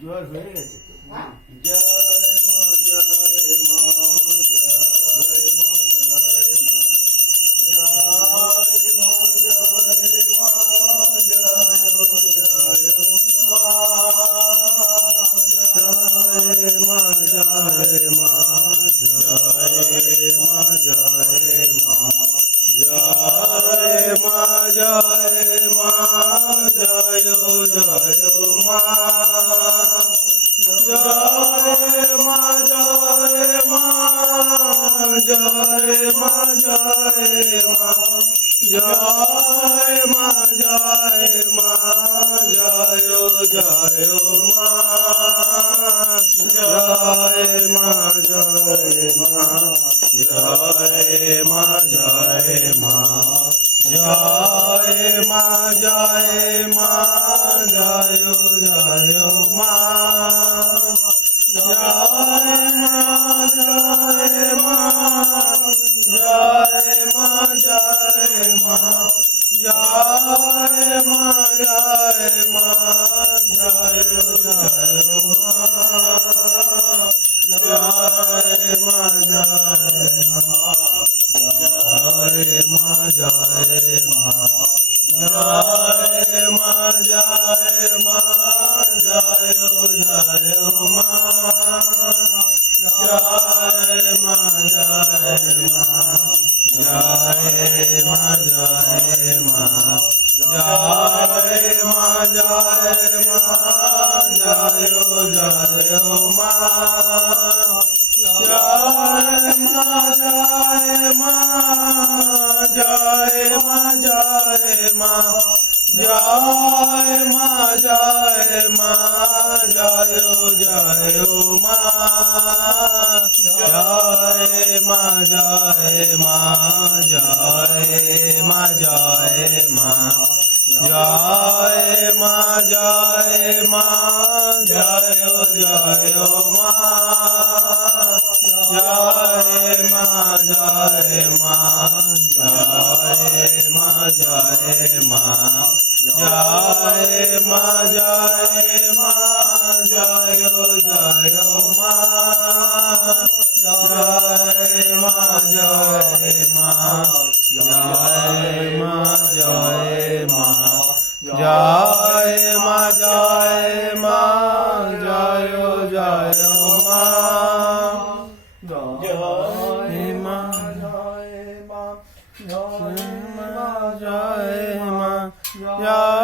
জোয়ার হয়ে গেছে তো। হ্যাঁ? জয় মা জয় মা জয় মা জয় মা জয় মা জয় মা জয় জয় মা জয় মা জয় মা জয় মা জয় মা জয় মা জয় মা জয় জয় মা জয় মা জয় মা জয় মা জয় মা জয় মা জয় মা জয় জয় মা জয় মা জয় মা জয় মা জয় মা জয় মা জয় মা জয় জয় মা জয় মা জয় মা জয় মা জয় মা জয় মা জয় মা জয় জয় মা জয় মা জয় মা জয় মা জয় মা জয় মা জয় মা জয় জয় মা জয় মা জয় মা জয় মা জয় মা জয় মা জয় মা জয় জয় মা জয় মা জয় মা জয় মা জয় মা জয় মা জয় মা জয় জয় মা জয় মা জয় মা জয় মা জয় মা জয় মা জয় মা জয় জয় মা জয় মা জয় মা জয় মা জয় মা জয় মা জয় মা জয় জয় মা জয় মা জয় মা জয় মা জয় মা জয় মা জয় মা জয় জয় মা জয় মা জয় মা জয় মা জয়